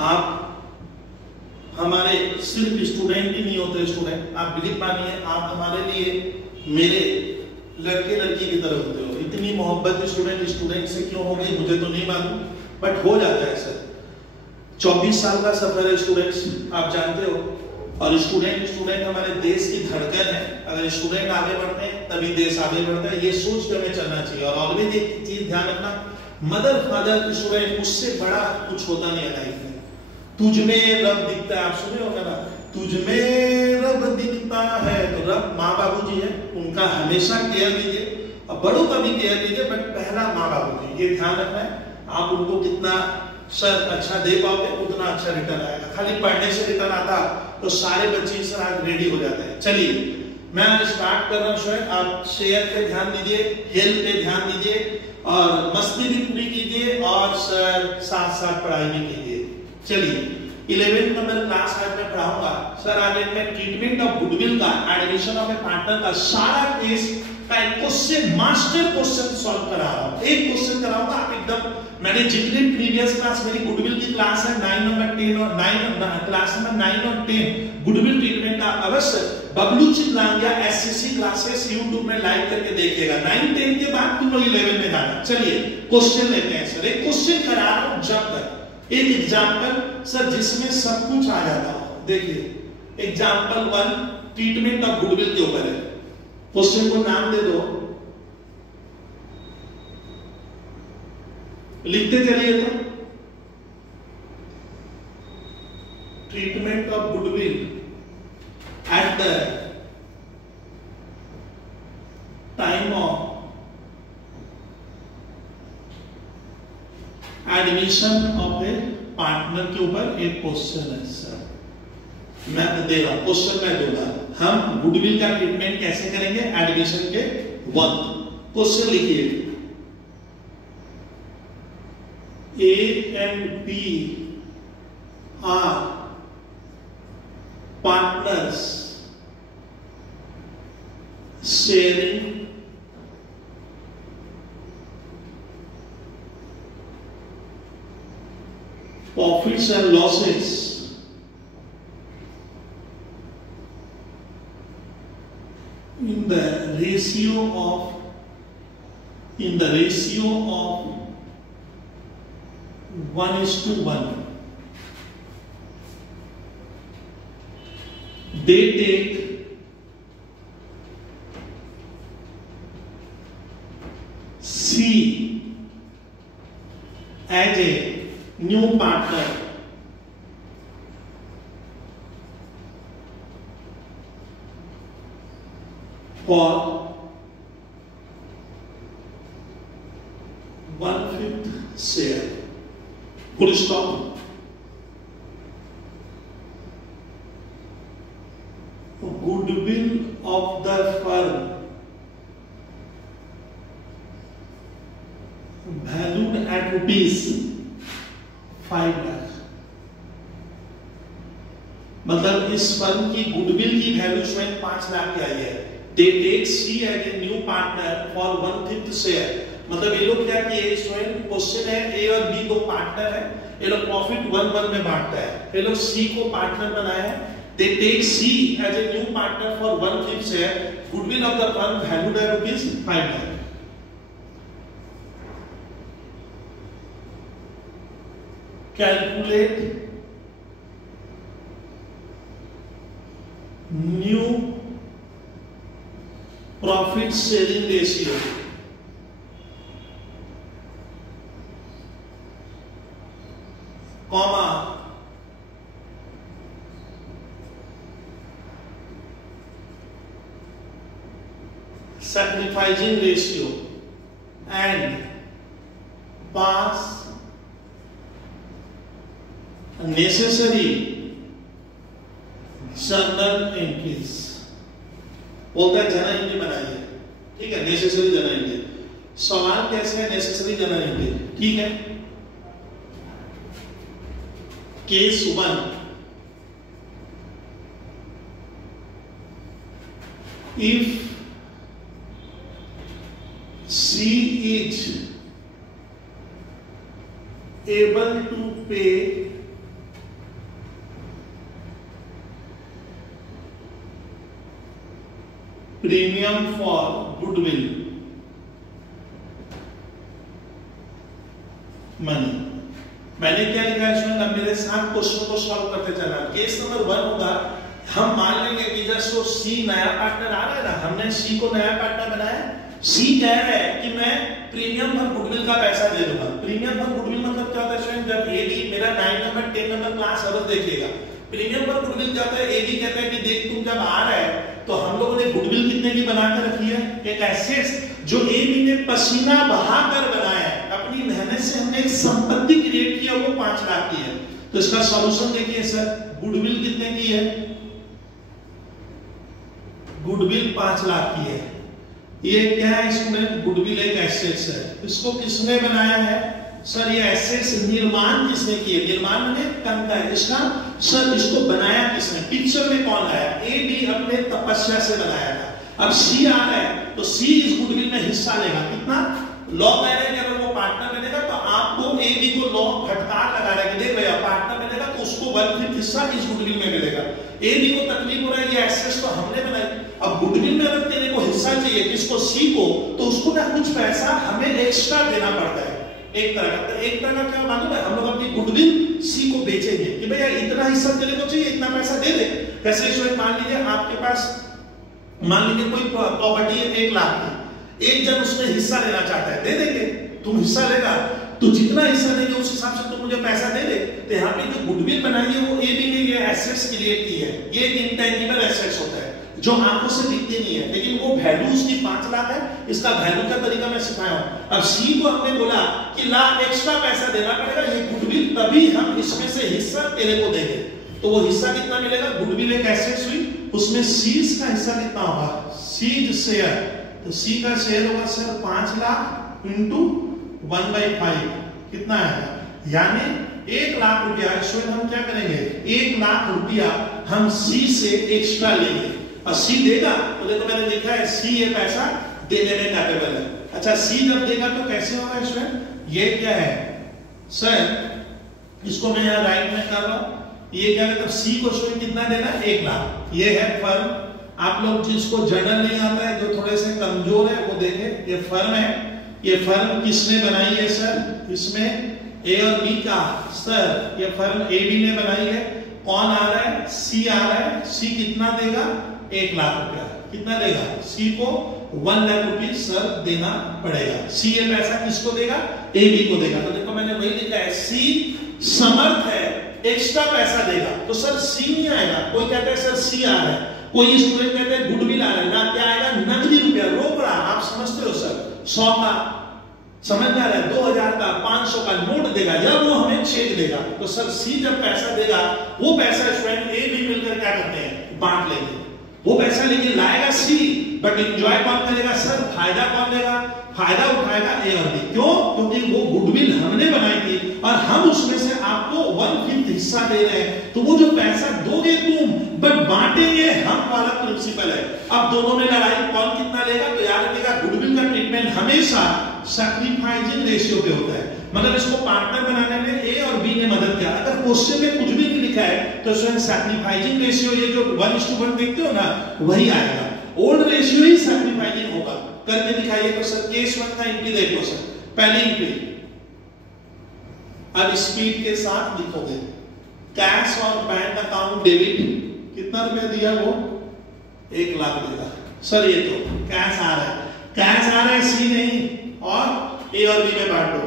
आप हमारे सिर्फ स्टूडेंट ही नहीं होते, स्टूडेंट आप बिलीव मानिए आप हमारे लिए मेरे लड़के लड़की की तरह होते हो। इतनी मोहब्बत स्टूडेंट से क्यों हो गई मुझे तो नहीं मालूम, बट हो जाता है सर। 24 साल का सफर है स्टूडेंट्स, आप जानते हो, और स्टूडेंट हमारे देश की धड़कन है। अगर स्टूडेंट आगे बढ़ते हैं तभी देश आगे बढ़ता है, ये सोच के हमें चलना चाहिए। और ऑलवेज एक चीज ध्यान रखना, मदर फादर स्टूडेंट उससे बड़ा कुछ होता नहीं है लाइफ में। तुझमें रब दिखता है, आप सुने होगा ना, तुझमें रब दिखता है, तो रब माँ बाबू जी है, उनका हमेशा केयर लीजिए और बड़ों का भी केयर लीजिए, बट पहला माँ बाबू जी, ये ध्यान रखना है। आप उनको कितना सर अच्छा दे पाओगे उतना अच्छा रिटर्न आएगा। खाली पढ़ने से रिटर्न आता तो सारे बच्चे सर आज रेडी हो जाते हैं। चलिए मैं आज स्टार्ट कर रहा हूँ सर, आप सेहत पे ध्यान दीजिए, हेल्थ पे ध्यान दीजिए और मस्ती भी पूरी कीजिए और सर साथ साथ पढ़ाई भी कीजिए। चलिए 11th नंबर क्लास आज मैं पढ़ाऊंगा सर। आज मैं ट्रीटमेंट ऑफ गुडविल का, एडमिशन ऑफ ए पार्टनर का सारा केस का एक क्वेश्चन, मास्टर क्वेश्चन सॉल्व करा रहा हूं। एक क्वेश्चन कराऊंगा आप एकदम, मैंने जितने प्रीवियस क्लास, मेरी गुडविल की क्लास है 9 नंबर 10 और 9 क्लास नंबर 9 और 10 गुडविल ट्रीटमेंट का अवश्य Bablu Chitlangia SCC classes YouTube में लाइव करके देखिएगा। 9 10 के बाद तुम लोग 11 में जाना। चलिए क्वेश्चन लेते हैं सर। एक क्वेश्चन करा रहा हूं जब तक, एक एग्जांपल सर जिसमें सब कुछ आ जाता हो। देखिए एग्जांपल 1 ट्रीटमेंट ऑफ गुडविल के ऊपर है। क्वेश्चन को नाम दे दो, लिखते चलिए। तो treatment of goodwill at the time of admission of A partner के ऊपर एक क्वेश्चन है सर। मैं दे रहा हूं क्वेश्चन, मैं दूंगा। हम गुडविल का ट्रीटमेंट कैसे करेंगे एडमिशन के वक्त। क्वेश्चन लिखिए, A and B are partners sharing profits and losses in the ratio of 1:1. They take C as a new partner for 1/5 share. Full stop. Goodwill of the firm valued at ₹5 lakh। मतलब इस firm की goodwill की value स्वयं 5 लाख की आई है। They take C as a new partner for 1/5 share। मतलब ये लोग क्या किए, स्वयं क्वेश्चन है ए और बी दो पार्टनर है, ये लोग प्रॉफिट 1/1 में बांटता है, ये लोग सी को पार्टनर बनाया है। They take C as a new partner for 1/5 share. Goodwill of the firm valued at ₹5 lakh. Calculate new profit sharing ratio comma sacrificing ratio and pass necessary journal entries। बोलता है journal entry बनाइए, ठीक है, necessary journal entry. सवाल कैसे है necessary journal entry, ठीक है। Case 1 if C is able to pay premium for goodwill money. मैंने क्या लिखा है स्टूडेंट, अब मेरे साथ क्वेश्चन को सॉल्व करते चलना। केस नंबर 1 होगा, हम मान लेंगे कि जस्ट वो सी नया पार्टनर आ रहा है ना, हमने सी को नया पार्टनर बनाया। सी कह रहा है कि मैं प्रीमियम फॉर गुडविल का पैसा दे दूंगा। प्रीमियम फॉर गुडविल मतलब क्या होता है स्टूडेंट, जब एडी मेरा 9 नंबर 10 नंबर क्लास अवर देखेगा, प्रीमियम फॉर गुडविल क्या होता है, एडी कहता है कि देख तुम जब आ रहा है तो हम लोगों ने गुडविल कितने की बना कर रखी है, एक एसेट्स जो एडी ने पसीना बहाकर बनाया है, अपनी मेहनत से हमने एक संपत्ति क्रिएट किया, वो 5 लाख की है। तो इसका सॉल्यूशन देखिए सर, गुडविल कितने की है, गुडविल 5 लाख की है। ये क्या है स्टूडेंट, गुडविल एक एसेट्स है। इसको किसने बनाया है सर, ये एसेट्स निर्माण किसने किया, निर्माण मैंने कम का है इसका। सर इसको बनाया किसने, पिक्चर में कौन आया, ए बी अपने तपस्या से बनाया था। अब सी आ रहा है तो सी इस गुडविल में हिस्सा लेगा, कितना, लॉ कह रहे हैं कि अगर वो पार्टनर बनेगा तो आपको ए बी को लॉ फटकार लगा रहा है कि देख भैया पार्टनर बनेगा तो उसको 1/5 हिस्सा इस गुडविल में मिलेगा। ए बी को तकलीफ हो रहा है, ये एसेट्स तो हमने बनाई, अब गुडविल में अगर तेरे को हिस्सा चाहिए किसको, सी को, तो उसको ना कुछ पैसा हमें एक्स्ट्रा देना पड़ता है। एक तरह का क्या मालूम है, हम लोग अपनी गुडविल सी को बेचेंगे कि भैया इतना हिस्सा तेरे को चाहिए, इतना पैसा दे दे। कैसे स्टूडेंट, मान लीजिए आपके पास, मान लीजिए कोई प्रॉपर्टी है 1 लाख की, एक जन उसमें हिस्सा लेना चाहता है, दे देंगे, तुम हिस्सा लेगा तो जितना हिस्सा लेंगे उस हिसाब से तुम मुझे पैसा दे दे। तो यहाँ पे जो गुडविल बनाई है वो ए बी ने ये एसेट्स क्रिएट की है, ये इंटेंजिबल एसेट्स होता है जो आंखों से दिखते नहीं है, लेकिन वो वैल्यू उसकी 5 लाख है। इसका वैल्यू का तरीका मैं सिखाया हूं। अब सी को हमने बोला कि ला एक्स्ट्रा पैसा देना पड़ेगा, ये गुडविल तभी हम इसमें से हिस्सा तेरे को देंगे। तो वो हिस्सा कितना मिलेगा, गुडविल एक एसेट्स हुई, उसमें सीज का हिस्सा कितना होगा, सीज शेयर, तो सी का शेयर होगा सर 5 लाख इंटू 1/5 कितना है, यानी 1 लाख रुपया। इसमें हम क्या करेंगे, 1 लाख रुपया हम सी से एक्स्ट्रा लेंगे और सी देगा, तो देखो मैंने लिखा है सी ये पैसा देने में कैपेबल है। अच्छा सी जब देगा तो कैसे होगा इसमें, ये क्या है सर, इसको मैं यहाँ राइट में कर रहा हूं, ये क्या है, सी को स्टूडेंट कितना देना, 1 लाख। ये है फर्म, आप लोग जिसको जर्नल नहीं आता है, जो थोड़े से कमजोर है वो देखें, ये फर्म है। ये फर्म किसने बनाई है सर, इसमें ए और बी का, सर ये फर्म ए बी ने बनाई है। कौन आ रहा है, सी आ रहा है। सी कितना देगा, 1 लाख रुपया। कितना देगा, सी को 1 लाख रुपये सर देना पड़ेगा। सी ये पैसा किसको देगा, ए बी को देगा। तो देखो मैंने वही लिखा है, सी समर्थ है एक्स्ट्रा पैसा देगा, तो सर सी नहीं आएगा। कोई कहता है सर सी आ रहा है, कोई स्टूडेंट कहते हैं गुडविल आ रहा है, ना क्या आएगा, नकदी रुपया, रोकड़ा। आप समझते हो सर, 100 का समझ में आ रहा है, 2000 का 500 का नोट देगा या वो हमें चेक देगा। तो सर सी जब पैसा देगा, वो पैसा स्टूडेंट ए बी मिलकर क्या करते हैं, बांट लेंगे। वो पैसा लेके लाएगा सी, बट एंजॉय कौन करेगा सर, फायदा कौन लेगा, फायदा उठाएगा ए और बी। क्यों, क्योंकि वो गुडविल हमने बनाई थी और हम उसमें से आपको 1/5 हिस्सा दे रहे हैं। तो वो जो पैसा दोगे तुम, बट बांटेंगे हम वाला प्रिंसिपल है। अब दोनों में लड़ाई, कौन कितना लेगा, तो याद रखिएगा गुडविल का ट्रीटमेंट हमेशा सैक्रिफाइसिंग रेशियो पे होता है। मतलब इसको पार्टनर बनाने में ए और बी ने मदद किया। अगर क्वेश्चन में कुछ भी नहीं लिखा है तो इसमें सैक्रिफाइसिंग रेशियो, ये जो 1:1 देखते हो ना, वही आएगा। ओल्ड रेशियो ही सैक्रिफाइसिंग होगा। करके दिखाइए तो सर, केस 1 का एंट्री देख लो सर, पहली एंट्री। अब स्पीड के साथ लिखोगे, कैश और बैंक अकाउंट डेबिट, कितना रुपया दिया, वो 1 लाख देगा। सर ये तो कैश आ रहा है, कैश आ रहा है, सी नहीं, और ए और बी में बांटो।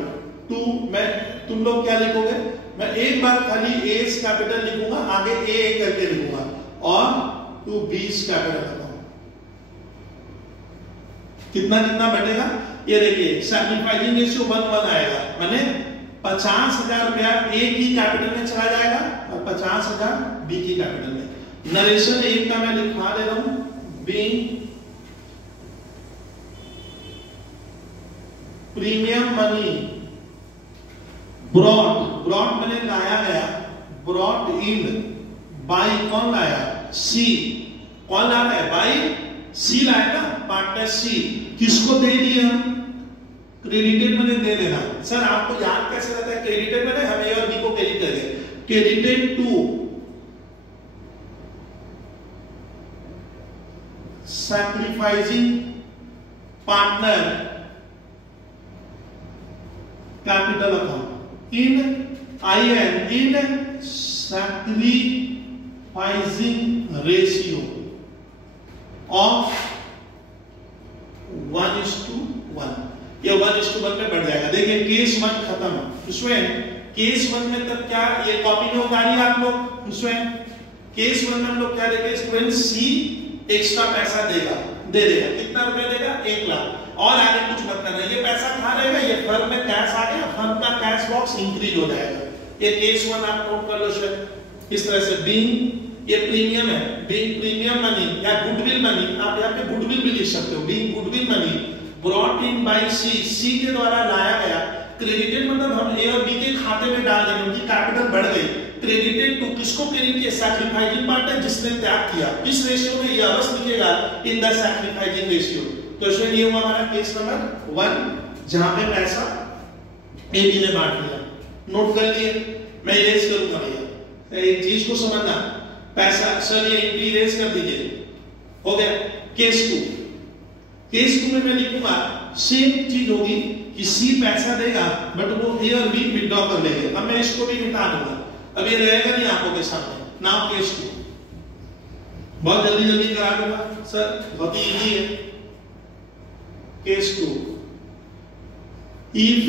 2 मैं, तुम लोग क्या लिखोगे, मैं एक बार खाली ए कैपिटल लिखूंगा, आगे ए करके लिखूंगा, और 2 बी कैपिटल लिखूंगा। कितना कितना बटेगा, ये देखिए सैक्रिफाइसिंग रेशियो 1:1 आएगा, माने 50,000 रुपया ए की कैपिटल में चला जाएगा और 50,000 बी की कैपिटल में। नरेशन 1 का मैं लिखवा दे रहा हूं, बीइंग प्रीमियम मनी ब्रॉट मैंने लाया गया, ब्रॉट इन बाय, कौन लाया, सी। कौन ला रहा है, बाय सी लाया ना, पार्टनर सी। किसको दे दिए हम, क्रेडिटेड मनी दे देना। सर आपको याद कैसे रहता है, क्रेडिटेड मनी हम ए और बी को क्रेडिट करेंगे, credited to sacrifice sacrificing partner capital account in sacrificing ratio of 1:1। ये 1:1 में बढ़ जाएगा। देखिए केस 1 खत्म। इसमें केस 1 में तब क्या, ये कॉपी में उतारिए आप लोग। इसमें केस 1 में हम लोग क्या देखें, स्टूडेंट सी एक्स्ट्रा पैसा देगा, दे देगा। कितना रुपए देगा, 1 लाख। और आगे कुछ मत करना, ये पैसा कहां रहेगा, ये फर्म में कैश आ गया, फर्म का कैश बॉक्स इंक्रीज हो जाएगा। ये केस 1 आप नोट कर लो शायद इस तरह से। बीइंग ये प्रीमियम है, बीइंग प्रीमियम मनी या गुडविल मनी, आप यहाँ पे गुडविल भी लिख सकते हो। Being goodwill money brought in by C के द्वारा लाया गया। क्रेडिटेड मतलब हम ए और बी के खाते में डाल देंगे, उनकी कैपिटल बढ़ गई। क्रेडिटेड टू किसको क्रेडिट किया, सैक्रिफाइसिंग पार्टनर जिसने त्याग किया। किस रेशियो में, ये अवश्य लिखेगा इन द सैक्रिफाइसिंग रेशियो। तो इसमें ये हुआ हमारा केस नंबर 1 जहां पे पैसा ए बी ने बांट दिया। नोट कर लिए, मैं इरेज करूंगा भैया, एक चीज को समझना। पैसा सर ये एंट्री इरेज कर दीजिए, हो गया। केस 2, केस 2 में मैं लिखूंगा सेम चीज होगी कि सी पैसा देगा बट वो ए और बी विथड्रॉ कर लेंगे। अब मैं इसको भी मिटा दूंगा, अब ये रहेगा नहीं आंखों के सामने। नाउ केस 2 बहुत जल्दी जल्दी करा दूंगा सर, बहुत ही इजी है। Case 2, if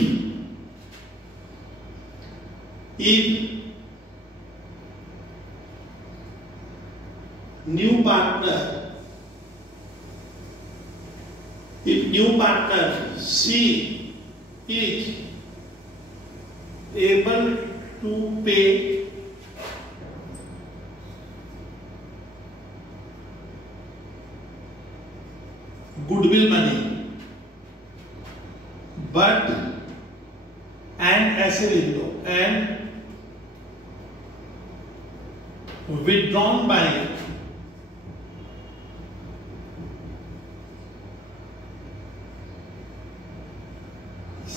new partner C is able to pay goodwill money but and ऐसे लिख लो, and withdrawn by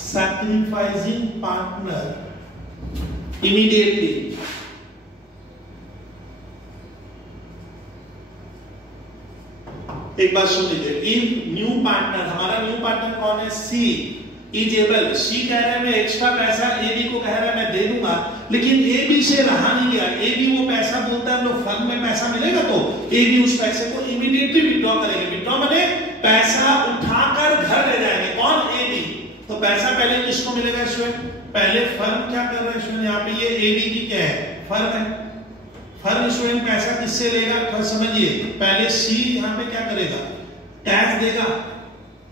sacrificing partner immediately। एक बात सुन लीजिए, इफ न्यू पार्टनर, हमारा न्यू पार्टनर कौन है, सी इज एबल। सी कह रहा है मैं एक्स्ट्रा पैसा ए बी को कह रहा है मैं दे दूंगा, लेकिन ए बी से रहा नहीं गया। ए बी वो पैसा बोलता है हम लोग फर्म में पैसा मिलेगा तो ए बी उस पैसे को इमीडिएटली विथड्रॉ करेंगे। विथड्रॉ माने पैसा उठाकर घर ले जाएंगे। कौन, ए बी। तो पैसा पहले किसको मिलेगा स्टूडेंट, पहले फर्म क्या कर रहा है स्टूडेंट, यहाँ पे ये ए बी की क्या है, फर्म है। फर्म स्टूडेंट पैसा किससे लेगा, फर्स्ट समझिए, पहले सी यहाँ पे क्या करेगा, टैक्स देगा।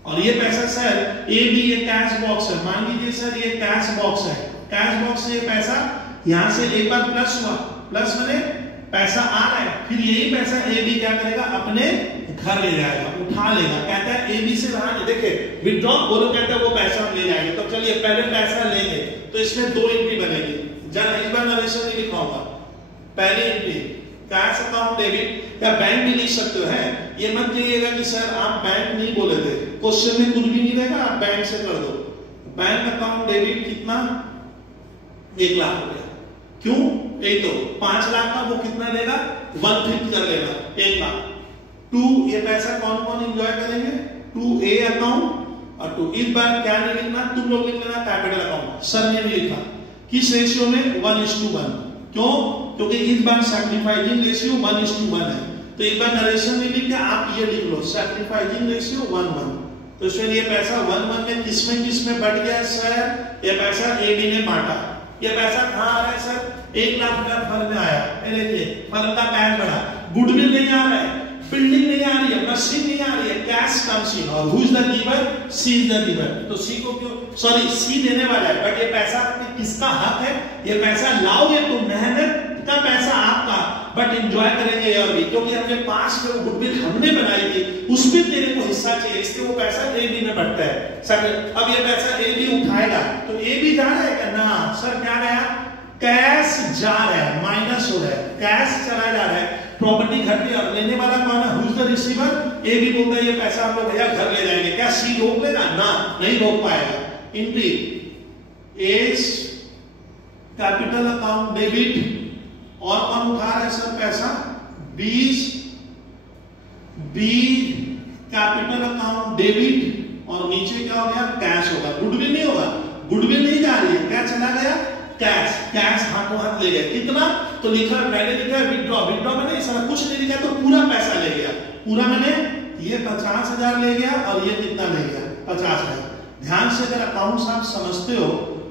और ये पैसा सर ए बी ये कैश बॉक्स है, मान लीजिए सर ये कैश बॉक्स है। कैश बॉक्स से ये पैसा यहाँ से एक बार प्लस हुआ, प्लस माने पैसा आ रहा है, फिर यही पैसा ए बी क्या करेगा, अपने घर ले जाएगा, उठा लेगा। कहता है ए बी से रहा नहीं, देखिए विथड्रॉ बोलो, कहता है वो पैसा हम ले जाएंगे। तो चलिए पहले पैसा लेंगे, तो इसमें 2 एंट्री बनेगी। जब इस बार नरेशन नहीं लिखा होगा, पहली एंट्री कैश अकाउंट डेबिट या बैंक भी लिख सकते हो। है ये मत कहिएगा कि सर आप बैंक नहीं बोले थे, क्वेश्चन में कुछ भी नहीं रहेगा, आप बैंक से कर दो। बैंक अकाउंट डेबिट कितना, 1 लाख हो गया। क्यों, एक तो 5 लाख का वो कितना देगा, 1/5 कर लेगा, 1 लाख। 2 ये पैसा कौन कौन एंजॉय करेंगे, 2 ए अकाउंट और 2 इस बार क्या नहीं लिखना, तुम लोग लिख लेना कैपिटल अकाउंट। सर ने भी लिखा किस रेशियो में, 1:1। क्यों, क्योंकि इस बार सैक्रिफाइसिंग रेशियो 1:1 है। तो एक बार नरेशन में लिख के आप ये लिख लो सैक्रिफाइसिंग रेशियो 1:1। तो इसमें ये पैसा 1:1 में किसमें बढ़ गया सर, ये पैसा ए बी ने बांटा। ये पैसा कहाँ आ रहा है सर, 1 लाख रुपया फर्म में आया। देखिए फर्म का कैश बढ़ा, गुडविल नहीं आ रहा है, बिल्डिंग नहीं आ रही है, मशीन नहीं आ रही है, कैश कम्स इन। और who is the giver, C is the giver. तो सी को क्यों, सॉरी सी देने वाला है, बट ये पैसा किसका हक है, ये पैसा लाओगे तो मेहनत का पैसा आपका, बट एंजॉय करेंगे और भी, क्योंकि हमने पास में गुडविल हमने बनाई थी, उसमें तेरे को हिस्सा चाहिए, इसलिए वो पैसा ए बी में बढ़ता है। सर अब ये पैसा ए बी उठाएगा, तो ए बी जा रहा है क्या, ना सर क्या गया, कैश जा रहा है, माइनस हो रहा है, कैश चला जा रहा है, प्रॉपर्टी घट गई। और लेने वाला कौन है, who is the receiver, A B बोलता है ये पैसा हम लोग भैया घर ले जाएंगे। क्या सी रोक लेगा, ना नहीं रोक पाएगा। Entry as capital account debit, और कौन उठा रहा है सर पैसा, 20 बी कैपिटल अकाउंट डेबिट और नीचे क्या हो गया कैश होगा, गुडविल नहीं होगा, गुडविल नहीं जा रही है, क्या चला गया कैश, कैश हाथों हाथ ले गया, कितना तो लिखा मैंने लिखा विड्रॉ, विड्रॉ मैंने सारा कुछ नहीं लिखा तो पूरा पैसा ले गया, पूरा मैंने ये 50,000 ले गया और ये कितना ले गया 50,000। ध्यान से अगर अकाउंट्स आप समझते हो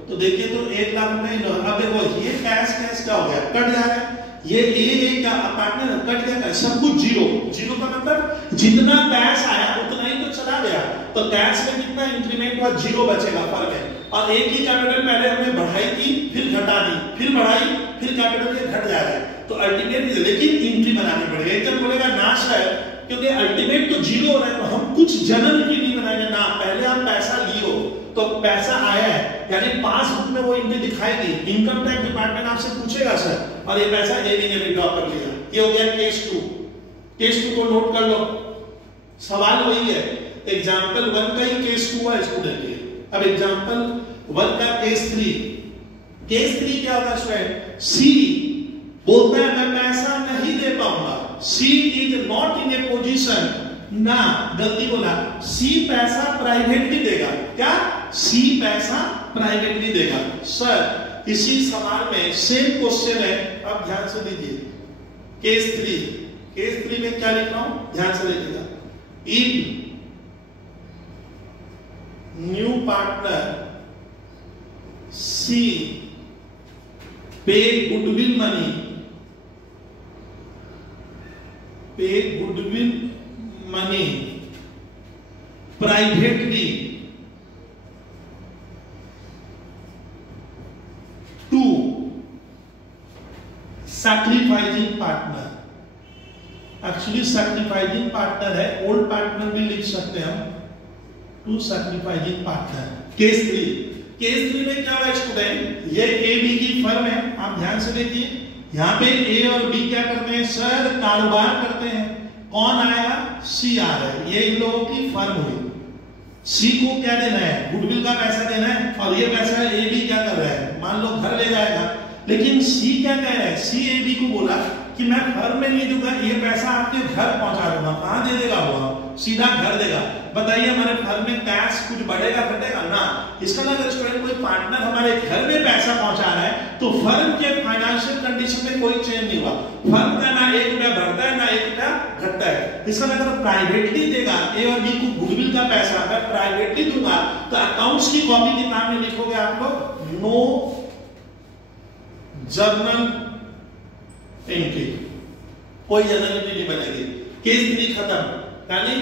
तो देखिए तो 1 लाख रुपए, अब देखो ये कैश कैश क्या हो गया कट जाएगा, ये ए का पार्टनर कट गया, सब कुछ जीरो, जीरो का मतलब जितना कैश आया उतना ही तो चला गया, तो कैश में कितना इंक्रीमेंट हुआ जीरो बचेगा फर्क है, और एक ही कैपिटल पहले हमने बढ़ाई की फिर घटा दी फिर बढ़ाई फिर कैपिटल ये घट जाएगा, तो अल्टीमेट लेकिन एंट्री बनानी पड़ेगी। एकदम बोलेगा नाश है क्योंकि अल्टीमेट तो जीरो हो रहा है, तो हम कुछ जनरल एंट्री नहीं बनाएंगे ना, पहले हम पैसा लियो तो पैसा आया है यानी पासबुक में वो एंट्री दिखाएगी, इनकम टैक्स डिपार्टमेंट आपसे पूछेगा सर और ये पैसा ये नहीं विड्रॉ कर लिया, ये हो गया केस 2। केस 2 को नोट कर लो, सवाल वही है, एग्जांपल 1 का ही केस 2 है स्टूडेंट के, अब एग्जांपल 1 का केस 3, केस 3 क्या होगा स्टूडेंट, सी बोलता है मैं पैसा नहीं दे पाऊंगा, C is not in a position, ना गलती बोला, सी पैसा प्राइवेटली देगा, क्या सी पैसा प्राइवेटली देगा। सर इसी सवाल में सेम क्वेश्चन है, अब ध्यान से लीजिए केस 3, केस 3 में क्या लिख रहा हूं ध्यान से देखिएगा, if new partner C pay goodwill money, pay goodwill money privately to sacrificing partner, actually sacrificing partner है, ओल्ड पार्टनर भी लिख सकते हैं हम, to sacrificing partner. Case 3, case 3 में क्या हुआ स्टूडेंट, ये ए बी की फर्म है, आप ध्यान से देखिए यहाँ पे ए और बी क्या करते हैं सर कारोबार करते हैं, कौन आएगा सी आ रहा है, ये इन लोगों की फर्म हुई, सी को क्या देना है गुडविल का पैसा देना है, और ये पैसा ए बी क्या कर रहा है मान लो घर ले जाएगा, लेकिन सी क्या कह रहा है, सी ए बी को बोला कि मैं फर्म में नहीं दूंगा, ये पैसा आपके घर पहुंचा दूंगा, कहां दे देगा वो सीधा घर देगा। बताइए हमारे फर्म में कैश कुछ बढ़ेगा घटेगा ना, इसका मतलब स्टूडेंट कोई पार्टनर हमारे घर में पैसा पहुंचा रहा है तो फर्म के फाइनेंशियल कंडीशन में कोई चेंज नहीं हुआ, फर्म का ना 1 रुपया बढ़ता है ना 1 रुपया घटता है। इसका मतलब प्राइवेटली देगा ए और बी को गुडविल का पैसा, अगर प्राइवेटली दूंगा तो अकाउंट्स की कॉपी किताब में लिखोगे आप लोग नो जर्नल एंट्री, कोई जर्नल एंट्री नहीं बनेगी, केस 3 खत्म। यानी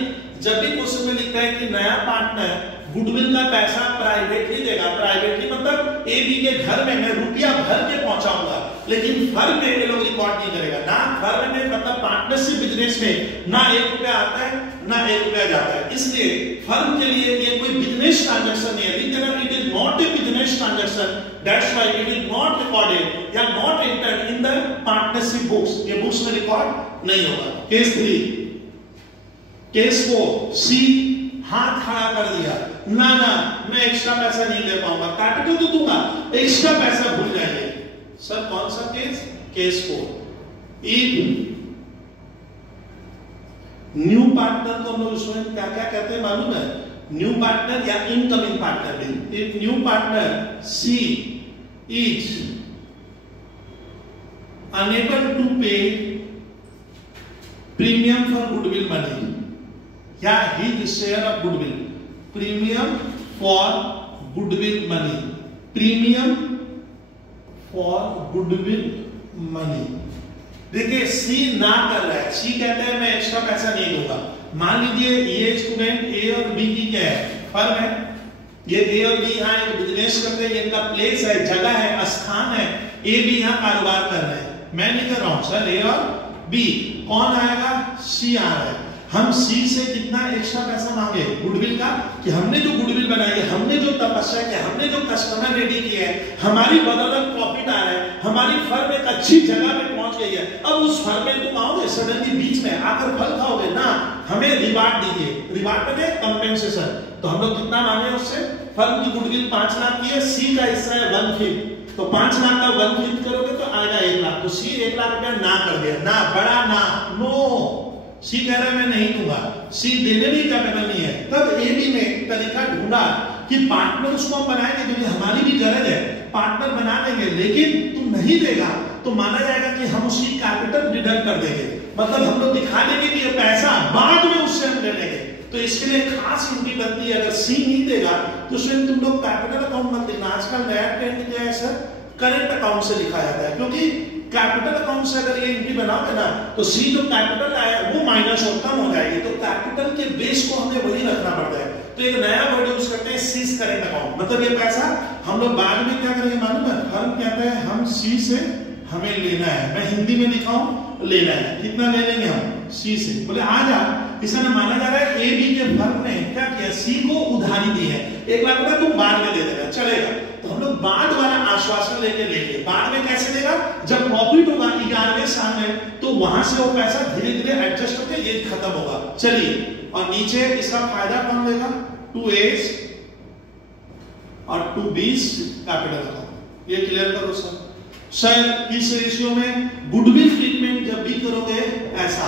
जब भी क्वेश्चन में लिखता है कि नया पार्टनर गुडविल का पैसा प्राइवेटली देगा, प्राइवेटली मतलब ए बी के घर में मैं रुपया भर के पहुंचाऊंगा, लेकिन फर्म में ये लोग रिकॉर्ड नहीं करेगा, ना फर्म में मतलब पार्टनरशिप बिजनेस में ना 1 रुपया आता है ना 1 रुपया जाता है, इसलिए फर्म के लिए ये कोई बिजनेस ट्रांजैक्शन नहीं है, it is not a business transaction, that's why it is not recorded या not entered in the partnership books, ये बुक्स में रिकॉर्ड नहीं होगा। केस 3, केस 4 सी हाथ खड़ा कर दिया, ना ना मैं एक्स्ट्रा पैसा नहीं दे पाऊंगा, कैपिटल तो दूंगा एक्स्ट्रा पैसा भूल जाइए। सर कौन सा case, case 4। If new partner को हम लोग स्टूडेंट क्या क्या कहते हैं मालूम है, न्यू पार्टनर या इनकमिंग पार्टनर भी, if new partner C is unable to pay premium for goodwill money या his share of goodwill, premium for goodwill money, premium for goodwill money। देखिए सी ना कर रहा है, सी कहता है मैं एक्स्ट्रा पैसा नहीं दूंगा, मान लीजिए ये स्टूडेंट ए और बी की क्या है फर्म है, ये ए और बी यहाँ एक बिजनेस करते हैं, इनका प्लेस है जगह है स्थान है, ए बी यहाँ कारोबार कर रहे हैं, मैं नहीं कर रहा हूं सर, ए और बी, कौन आएगा सी आ रहा है, हम सी से कितना एक्स्ट्रा पैसा मांगे गुडविल का, कि हमने जो गुडविल बनाई है, हमने जो तपस्या किया, हमने जो कस्टमर रेडी किया है, हमारी बदौलत प्रॉफिट आ रहा है, हमारी फर्म एक अच्छी जगह पे पहुंच गई है, अब उस फर्म में तुम आओगे सडनली बीच में आकर फल खाओगे ना, हमें रिवार्ड दीजिए, रिवार्ड में कंपेंसेशन, तो हम लोग कितना मांगे उससे, फर्म की गुडविल 5 लाख की है, सी का हिस्सा है 1/5, तो 5 लाख का 1/5 करोगे तो आएगा 1 लाख, तो सी 1 लाख रुपया ना कर दिया, ना बड़ा ना नो, सी कह रहा है मैं नहीं दूंगा, सी देने में कैपेबल नहीं है, तब ए बी ने तरीका ढूंढा कि पार्टनर उसको हम बनाएंगे क्योंकि हमारी भी गरज है, पार्टनर बना देंगे, लेकिन तू नहीं देगा तो माना जाएगा कि हम उसकी कैपिटल डिडक्ट कर देंगे, मतलब हम लोग दिखा देंगे कि ये पैसा बाद में उससे हम ले लेंगे। तो इसके लिए खास यूनिटी बनती है, अगर सी नहीं देगा तो उसमें तुम लोग कैपिटल अकाउंट मत लिखना। आजकल नया ट्रेंड क्या है सर, करेंट अकाउंट से लिखा जाता है, क्योंकि कैपिटल अकाउंट से अगर ये एंट्री बनाओगे ना तो सी जो कैपिटल आया वो माइनस और कम हो जाएगी, तो कैपिटल के बेस को हमें वही रखना पड़ता है। तो एक नया वर्ड यूज करते हैं सीज करेंट अकाउंट, मतलब ये पैसा हम लोग बाद में क्या करेंगे मालूम है, फर्म कहता है हम सी से हमें लेना है, मैं हिंदी में लिखा हूं लेना है, कितना ले लेंगे हम सी से, बोले आ जा। इसमें माना जा रहा है ए बी के फर्म ने क्या किया, सी को उधारी दी है 1 लाख रुपए, तुम बाद में दे देगा चलेगा, तो हम लोग बाद वाला आश्वासन लेके लेंगे। बाद में कैसे देगा, जब प्रॉफिट होगा 11वें साल में तो वहां से वो पैसा धीरे धीरे एडजस्ट होकर ये खत्म होगा। चलिए, और नीचे इसका फायदा कौन लेगा, 2A's और 2B's कैपिटल अकाउंट, ये क्लियर करो सर। सर इस रेशियो में गुडविल ट्रीटमेंट जब भी करोगे ऐसा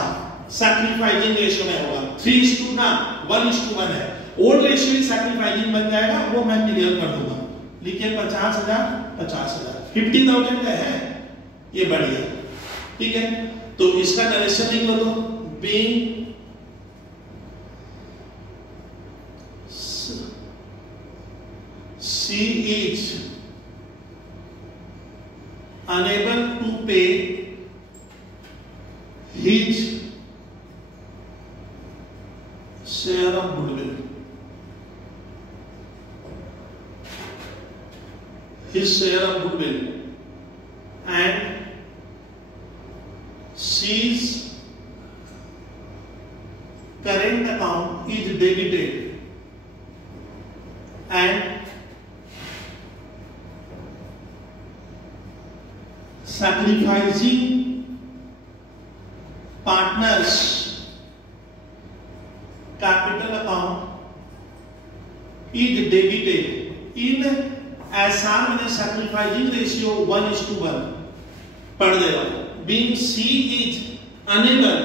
सैक्रिफाइसिंग रेशियो में होगा, 3:1 है, ओल्ड रेशियो सैक्रिफाइसिंग बन जाएगा, वो मैं क्लियर कर दूंगा। लिखिए 50,000 50,000 50,000 का है, ये बढ़िया ठीक है। तो इसका नरेशन लिख लो, तो being C is unable to pay his share of goodwill, and C's current account is debited and sacrificing partners capital account is debited in SR में sacrificing ratio 1:1 पढ़ देगा। Being C is unable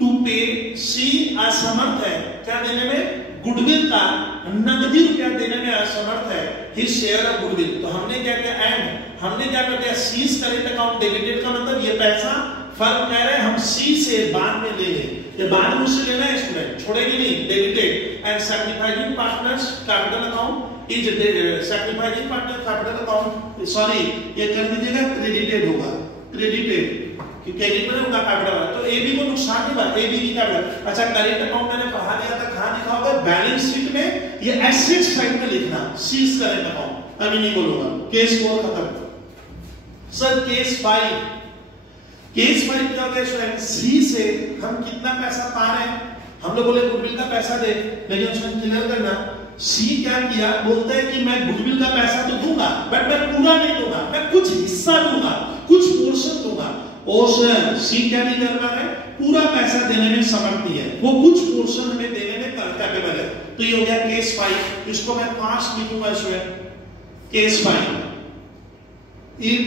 to pay, C असमर्थ है क्या देने में, goodwill का नकदी रुपया देने में असमर्थ है, his share of goodwill। तो हमने क्या किया, एंड हमने क्या कर दिया, सीज करेंट अकाउंट डेबिटेड का मतलब ये पैसा फर्म कह रहे हैं हम सी से बाद में ले लें, ये बाद में उससे लेना है स्टूडेंट, छोड़ेगी नहीं, debited and sacrificing partners capital account is sacrificing partner capital account, sorry ये कर दीजिएगा क्रेडिटेड होगा, क्रेडिटेड कि क्रेडिट में होगा कैपिटल, तो एबी को नुकसान नहीं होगा, एबी की कैपिटल। अच्छा करेंट अकाउंट मैंने पढ़ा दिया था, कहां लिखा होगा, बैलेंस शीट में, ये एसेट साइड में लिखना सीज करेंट अकाउंट, अभी नहीं बोलूंगा, केस 4 खत्म। सर केस 5 क्या होता है स्टूडेंट, सी से हम कितना पैसा पा रहे हैं, हम लोग बोले गुडविल का पैसा दे, लेकिन उसमें क्लियर करना, सी क्या किया, बोलता है कि मैं गुडविल का पैसा तो दूंगा बट मैं पूरा नहीं दूंगा, मैं कुछ हिस्सा दूंगा, कुछ पोर्शन दूंगा, और सी क्या नहीं कर पा रहा है, पूरा पैसा देने में समर्थ नहीं है, वो कुछ पोर्शन में देने में कैपेबल है। तो ये हो गया केस 5, इसको मैं 5 लिखूंगा student, case 5 if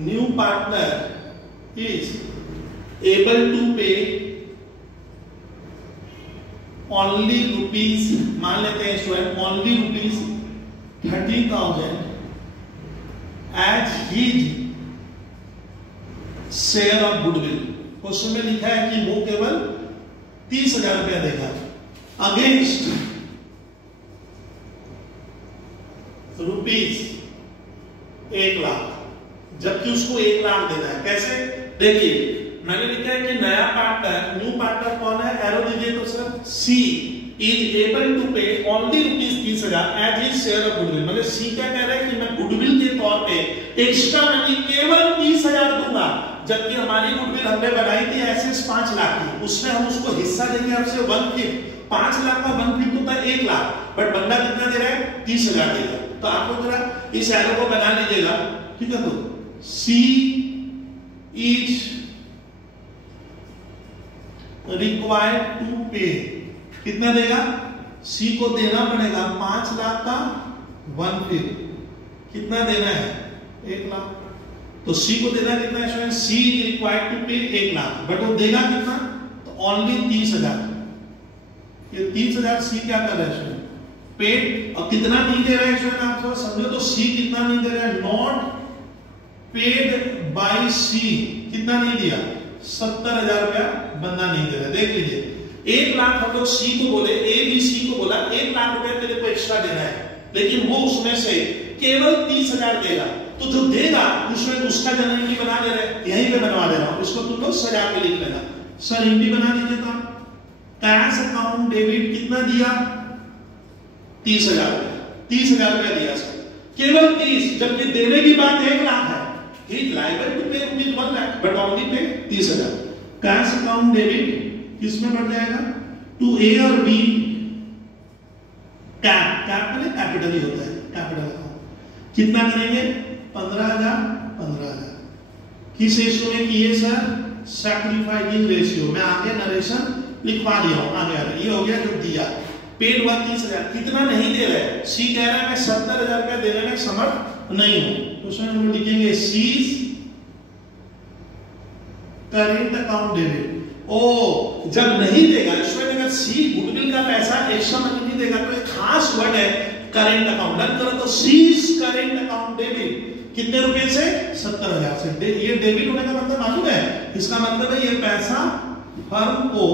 new partner is able to pay only rupees, मान लेते हैं student, only rupees 30,000 as his share of goodwill, उसमें लिखा है कि वो केवल 30,000 रुपया देगा, अगेंस्ट रुपीज 1 लाख, जबकि उसको 1 लाख देना है। कैसे, देखिए मैंने लिखा है कि नया पार्टनर, न्यू पार्टनर कौन है, एरो दीजिए तो sir, C is able to pay only rupees 30,000 as his share of goodwill, मतलब सी क्या कह रहा है कि मैं गुडविल के तौर पे एक्स्ट्रा मनी केवल 30,000 दूंगा, जबकि हमारी गुडविल हमने बनाई थी एसेट्स 5 लाख की, उसमें हम उसको हिस्सा देंगे आपसे 1/5, 5 लाख का 1/5 होता है 1 लाख, बट बंदा कितना दे रहा है, 30,000 देगा। तो आपको जरा इस एरो को बना लीजिएगा, ठीक है। तो C is required to pay, कितना देगा, C को देना पड़ेगा 5 लाख का 1/5, कितना देना है, 1 लाख। तो तो सी को देना कितना है student, C is required to pay 1 lakh, but वो देगा कितना, तो ओनली 30,000। ये 30,000 सी क्या कर रहा है स्टूडेंट, पेड। और कितना नहीं दे रहा है स्टूडेंट, आप थोड़ा समझो, तो सी कितना नहीं दे रहा है, नॉट पेड बाय सी, कितना नहीं दिया, 70,000 रुपया बंदा नहीं दे रहा। देख लीजिए 1 लाख हम लोग सी को बोले, ए बी सी को बोला 1 लाख रुपया तेरे को एक्स्ट्रा देना है, लेकिन वो उसमें से केवल 30,000 देगा। तो जो देगा उसमें उसका जन्म इंडी बना दे रहे, यहीं पे बनवा दे रहा हूं, इसको तुम लोग सजा के लिख लेना। सर इंडी बना दीजिए। तो कैश अकाउंट डेबिट कितना दिया, 30,000 रुपया, 30,000 रुपया दिया सर, केवल 30, जबकि देने की बात 1 लाख है। He is liable to pay rupees 1 lakh but only pay 30,000। Cash account debit किसमें बढ़ जाएगा, टू ए और बी, कैपिटल कैपिटल ही होता है, कैपिटल अकाउंट कितना करेंगे, 15,000 15,000। किस रेशियो में किए सर, सैक्रिफाइसिंग रेशियो। मैं आगे नरेशन लिखवा दिया हूं, आगे ये हो गया जो दिया। पेड 30,000, कितना नहीं दे रहे, सी कह रहा है मैं 70,000 रुपया देने में समर्थ नहीं हूं, तो उसमें हम लिखेंगे सीज करेंट अकाउंट डेबिट। ओ जब नहीं देगा इसमें, अगर सी गुडविल का पैसा एक्स्ट्रा मनी नहीं देगा, तो एक खास वर्ड है करेंट अकाउंट। रन करो तो सीज करेंट अकाउंट डेबिट, कितने रुपए से, 70,000 से। ये डेबिट होने का मतलब मालूम है, इसका मतलब है ये पैसा फर्म को,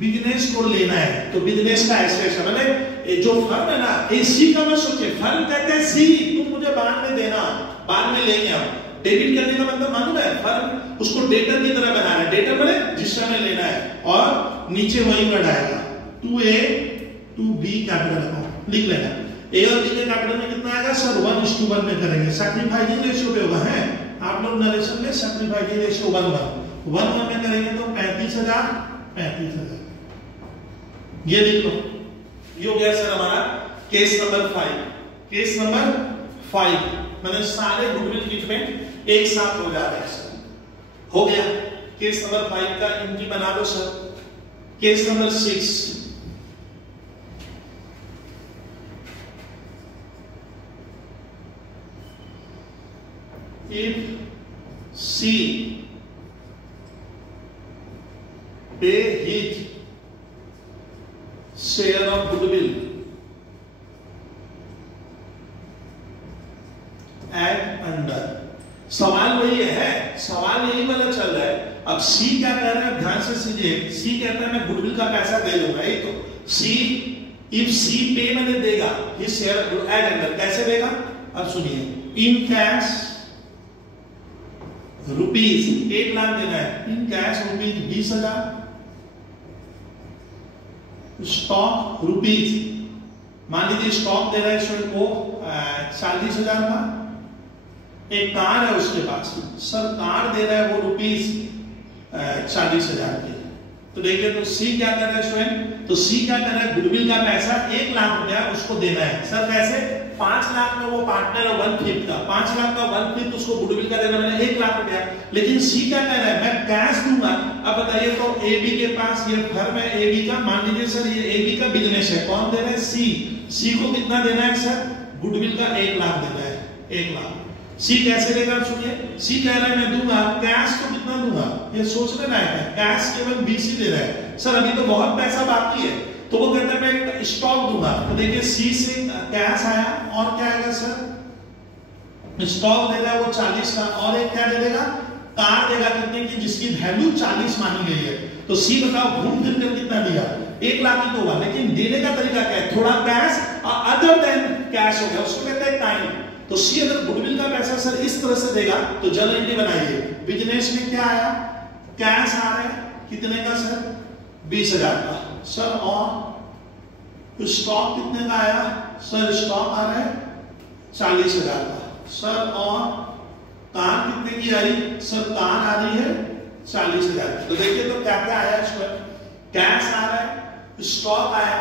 बिजनेस को लेना है। तो बिजनेस का ऐसे मतलब जो फर्म है ना, ए सी का मत सोचे, फर्म कहते हैं सी तुम मुझे बाद में देना, बाद में लेंगे हम। डेबिट करने का मतलब मालूम है, फर्म उसको डेटर की तरह बनाना है, डेटर बने जिस समय लेना है, और नीचे वही वर्ड आएगा to A to B capital account, लिख लेना। ए और बी के कैपिटल में कितना आएगा सर, 1:1 में करेंगे, सैक्रिफाइसिंग रेशियो पे होगा है, आप लोग नरेशन में सैक्रिफाइसिंग रेशियो 1:1 में करेंगे तो 35,000 ये लिख लो। ये हो गया सर हमारा केस नंबर 5। केस नंबर 5 मैंने सारे गुडविल ट्रीटमेंट एक साथ हो जाते हैं सर, हो गया। केस नंबर 5 का एंट्री बना लो sir. Case number 6, if C pay his share of goodwill at under, सवाल वही है, सवाल यही वाला चल रहा है। अब सी क्या कह रहा है, ध्यान से सुनिए। सी कहता है मैं गुडविल का पैसा दे दूंगा, यही तो सी, इफ सी पे मैंने देगा ये शेयर एट अंडर, कैसे देगा, अब सुनिए, इन कैश रुपीज 1 लाख देना है, in cash rupees 20,000, stock rupees, मान लीजिए स्टॉक दे रहा है स्टूडेंट को 40,000 का, एक कार है उसके पास, सर कार दे रहा है वो रुपीज 40,000 की। तो देखिए तो सी क्या कर रहा है स्टूडेंट, तो सी क्या कर रहा है, गुडविल का पैसा 1 लाख रुपया उसको देना है। सर कैसे, 5 लाख में वो पार्टनर है 1/5 का, 5 लाख का 1/5 उसको गुडविल का देना, मैंने 1 लाख रुपया। लेकिन सी क्या कह रहा है, मैं कैश दूंगा। अब बताइए तो ए बी के पास ये फर्म है ए बी का, मान लीजिए सर ये ए बी का बिजनेस है, कौन दे रहा है, सी। सी को कितना देना है सर, गुडविल का 1 लाख देना है, 1 लाख। सी कैसे देगा, सुनिए, सी कह रहा है मैं दूंगा, कैश तो कितना दूंगा, ये सोचने लायक है, कैश केवल 20 ही दे रहा है। सर अभी तो बहुत पैसा बाकी है, तो वो कहता है मैं स्टॉक दूंगा। तो देखिए सी से कैश आया, और क्या आएगा सर, स्टॉक दे रहा है वो 40 का, और एक क्या दे देगा, कार देगा कितने की, जिसकी वैल्यू 40 मानी गई है। तो सी बताओ घूम फिर कर कितना दिया, 1 लाख ही तो हुआ, लेकिन देने का तरीका क्या है, थोड़ा कैश और अदर देन कैश हो गया, उसको कहते हैं टाइम। तो सी अगर गुडविल का पैसा सर इस तरह से देगा तो जर्नल एंट्री बनाइए। बिजनेस में क्या आया, कैश आ रहा है कितने का सर, 20,000 का सर, और स्टॉक कितने का आया सर, स्टॉक आ रहा है 40,000 का सर, और कार कितने की आई सर, कार आ रही है 40,000। तो देखिए तो क्या क्या आया इसमें, कैश आ रहा है, स्टॉक आया,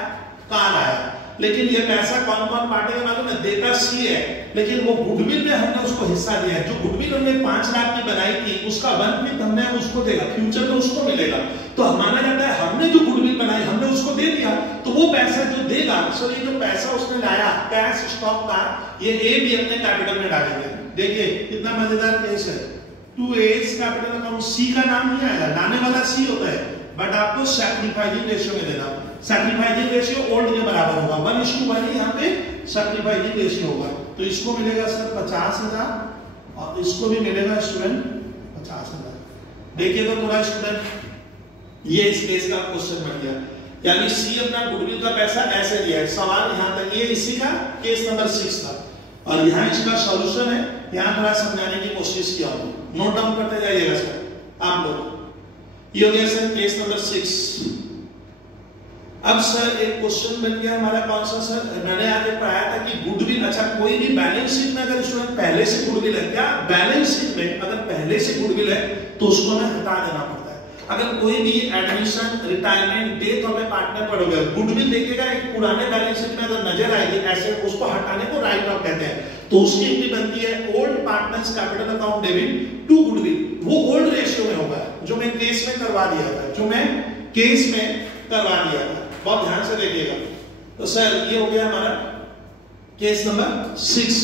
कार आया। लेकिन ये पैसा कौन कौन बांटेगा मालूम है, देता सी है, लेकिन वो गुडविल में हमने उसको हिस्सा दिया है। जो गुडविल हमने 5 लाख की बनाई थी उसका 1/5 हमने उसको देगा, फ्यूचर में उसको मिलेगा। तो माना जाता है हमने जो गुडविल बनाई हमने उसको दे दिया, तो वो पैसा जो देगा, सो ये जो पैसा उसने लाया कैश स्टॉक का, ये ए भी अपने कैपिटल में डालेंगे। देखिए कितना मजेदार केस है। 2A's कैपिटल अकाउंट, सी का नाम नहीं आएगा, लाने वाला सी होता है, बट आपको सैक्रिफाइसिंग रेशियो में देना। सैक्रिफाइसिंग रेशियो ओल्ड के बराबर होगा, 1:1 यहाँ पे सैक्रिफाइसिंग रेशियो होगा। तो इसको मिलेगा सर 50,000 और इसको भी मिलेगा स्टूडेंट 50,000। देखिए तो थोड़ा स्टूडेंट, ये इस केस का क्वेश्चन बन गया, यानी सी अपना गुडविल का पैसा ऐसे दिया है। सवाल यहाँ तक, ये इसी का केस नंबर 6 था और यहाँ इसका सॉल्यूशन है। यहाँ थोड़ा समझाने की कोशिश किया हूँ, नोट डाउन करते जाइएगा सर आप लोग। ये हो गया सर केस नंबर 6। अब सर एक क्वेश्चन बन गया हमारा, कौन सा सर, मैंने आगे पढ़ाया था कि गुडविल, अच्छा कोई भी बैलेंस शीट में अगर स्टूडेंट पहले से गुडविल है, क्या बैलेंस शीट में अगर पहले से गुडविल है तो उसको हमें हटा देना पड़ता है। अगर कोई भी admission, retirement, death of A partner पढ़ोगे, गुडविल देखिएगा एक पुराने बैलेंस शीट में अगर नजर आएगी ऐसे, उसको हटाने को राइट ऑफ कहते हैं। तो उसकी एंट्री बनती है old partners capital account debit to goodwill. वो ओल्ड रेशियो में होगा जो मैं केस में करवा दिया था, बहुत ध्यान से देखिएगा। तो सर ये हो गया हमारा केस नंबर 6।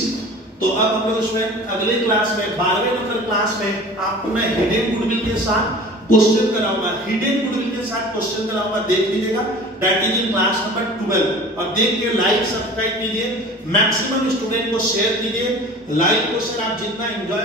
तो अब हम लोग स्टूडेंट अगले क्लास में 12वें नंबर क्लास में आपको मैं हिडन गुडविल के साथ क्वेश्चन कराऊंगा, हिडन गुडविल के साथ क्वेश्चन कराऊंगा, देख लीजिएगा, that is in class number 12। और देख के लाइक सब्सक्राइब कीजिए, मैक्सिमम स्टूडेंट को शेयर कीजिए। लाइक को सर आप जितना एंजॉय